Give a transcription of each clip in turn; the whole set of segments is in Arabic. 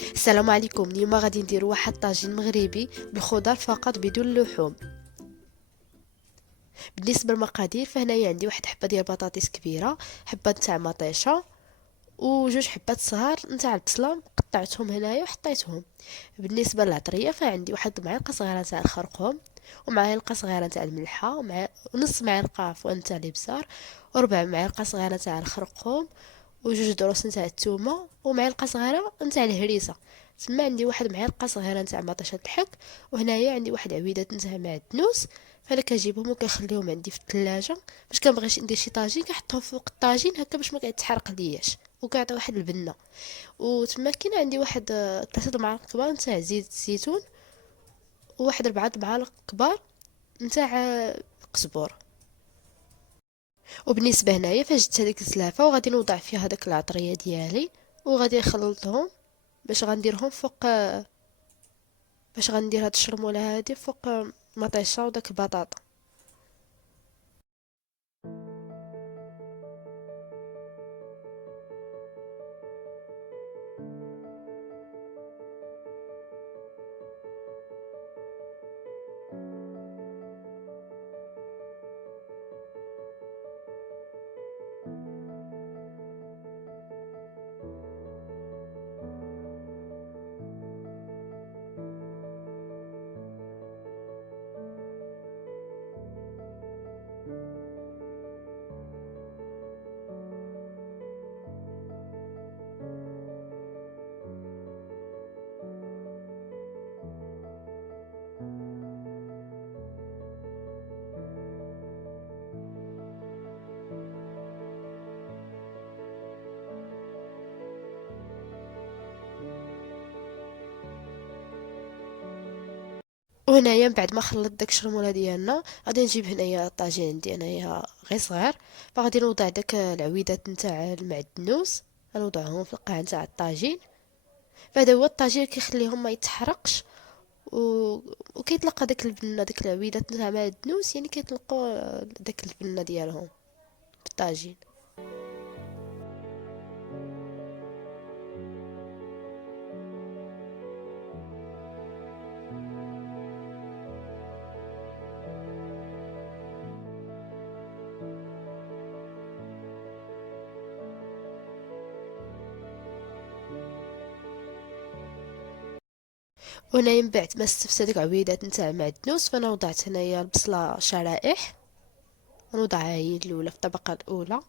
السلام عليكم. اليوم غادي نديرو واحد طاجين مغربي بالخضر فقط بدون لحوم. بالنسبه للمقادير فهنايا عندي واحد حبه ديال بطاطس كبيره، حبه نتاع مطيشه، وجوج حبات صغار نتاع البصله قطعتهم هنايا وحطيتهم. بالنسبه للعطريه فعندي واحد معلقه صغيره نتاع الخرقوم، ومعلقه صغيره نتاع الملحه، ونص معلقه عفوا نتاع الابزار، وربع معلقه صغيره نتاع الخرقوم، وجوج دروس نتاع الثومه، ومعلقه صغيره نتاع الهريسه. تما عندي واحد معلقه صغيره نتاع مطيشه الحك، وهنايا عندي واحد عويده نتاع معدنوس. فانا كنجيبهم وكنخليهم عندي في الثلاجه، باش كنبغيش ندير شي طاجين كنحطهم فوق الطاجين هكا باش ما كيتحرق لياش وكيعطي واحد البنه. وتما كاين عندي واحد 3 معالق كبار نتاع زيت الزيتون، وواحد 4 معالق كبار نتاع قزبور. وبالنسبه هنايا فاش جبت هذيك الزلافه وغادي نوضع فيها هذاك العطريه ديالي، وغادي نخلطهم باش غنديرهم فوق، باش غندير هاد الشرموله هادي فوق مطيشه وداك البطاطا. وهنايا من بعد ما خلطت داك الشرموله ديالنا غادي نجيب هنايا الطاجين عندي انايا غير صغير، فغادي نوضع داك العويدات نتاع المعدنوس، غنوضعهم في القاع نتاع الطاجين. فهذا هو الطاجين كيخليهم ما يتحرقش و... وكيطلق داك البنه، داك العويدات نتاع المعدنوس يعني كيطلقوا داك البنه ديالهم في الطاجين. وهنايا من بعد ما استفت هذيك العويدات نتاع المعدنوس فانا وضعت هنايا البصله شرائح، ونوضعها هي الاولى في الطبقه الاولى.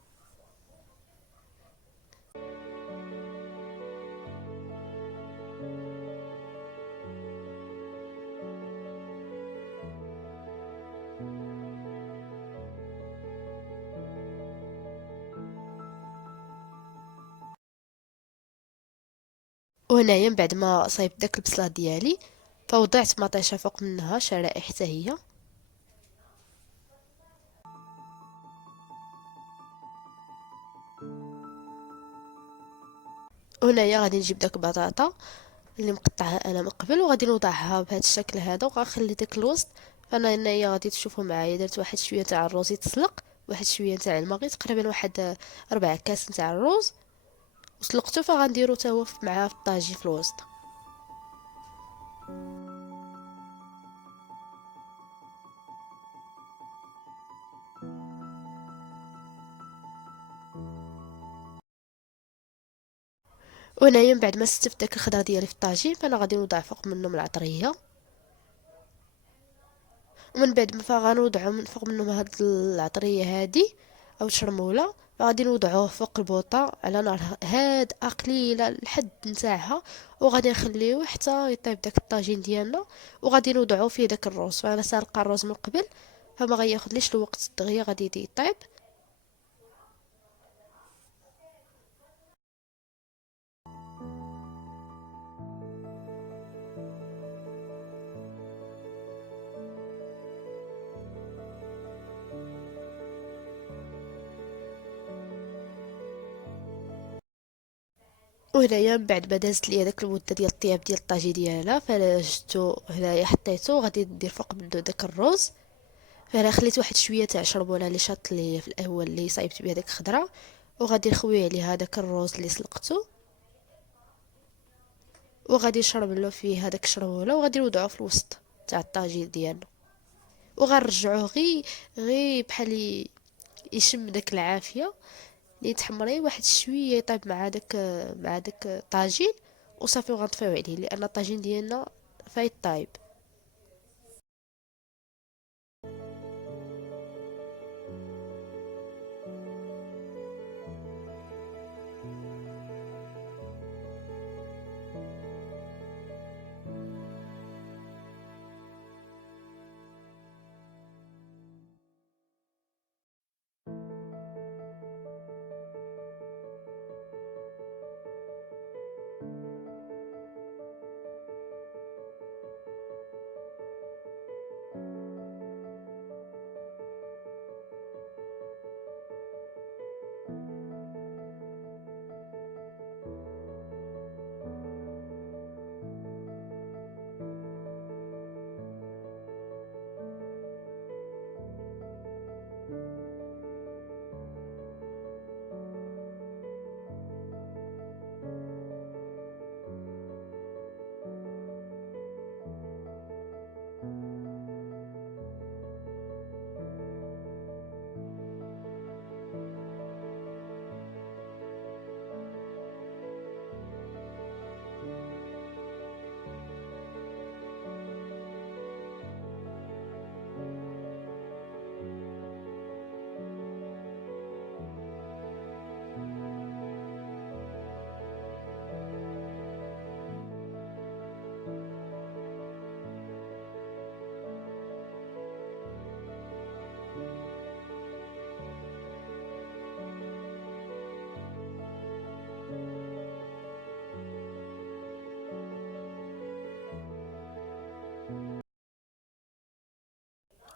وهنايا من بعد ما صايبت داك البصله ديالي فوضعت مطيشه فوق منها شرائح حتى هي. وهنايا غادي نجيب داك البطاطا اللي مقطعها انا من قبل، وغادي نوضعها بهذا الشكل هذا، وغنخلي داك الوسط. فانا هنايا غادي تشوفوا معايا درت واحد شويه تاع الروز يتسلق، واحد شويه تاع الماء تقريبا واحد 4 كاس نتاع الروز وسلقته، فغنديرو تا هو معاه في الطاجين في الوسط. وهنايا من بعد ما استفت داك الخضره ديالي في الطاجين فانا غادي نوضع فوق منهم العطريه، ومن بعد ما فغنوضعو من فوق منهم هاد العطريه هادي او الشرموله، غادي نوضعوه فوق البوطه على نار هادئه قليله الحد نتاعها، وغادي نخليوه حتى يطيب داك الطاجين ديالنا. وغادي نوضعو فيه داك الروز، فانا سالقه الروز من قبل فما غياخدليش الوقت دغيا غادي يطيب. وهنايا من بعد ما دازت ليا داك المده ديال الطياب ديال الطاجين ديالنا فانا جبتو هنايا حطيتو وغادي ندير فوق منو داك الروز. فانا خليت واحد شويه تاع شربوله اللي شاط لي في الاول اللي صايبت بها داك الخضره، وغادي نخوي عليها داك الروز اللي سلقته، وغادي نشربلو فيه هذاك الشربوله، وغادي نوضعوه في الوسط تاع الطاجين ديالنا، وغنرجعوه غي بحال يشم داك العافيه اللي تحمريه واحد شويه، يطيب مع داك الطاجين، وصافي وغنطفيو عليه لان الطاجين ديالنا فايت طايب.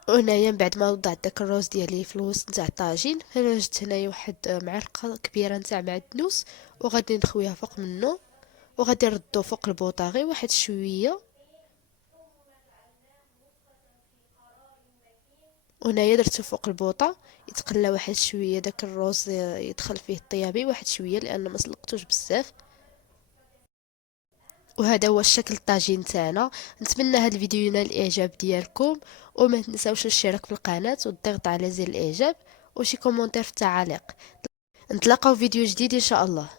وهنايا من بعد ما وضعت داك الروز ديالي في الوسط نتاع الطاجين، انا جبت هنايا واحد معلقه كبيره نتاع معدنوس، وغادي نخويها فوق منه، وغادي نردو فوق البوطه غير واحد شويه. وهنايا درتو فوق البوطه يتقلى واحد شويه، داك الروز يدخل فيه الطيابي واحد شويه لان ما سلقتوش بزاف. وهذا هو الشكل الطاجين تاعنا. نتمنى هذا الفيديو ينال الاعجاب ديالكم، وما تنساوش الاشتراك في القناه والضغط على زر الاعجاب وشي كومونتير في التعاليق. نتلاقاو في فيديو جديد ان شاء الله.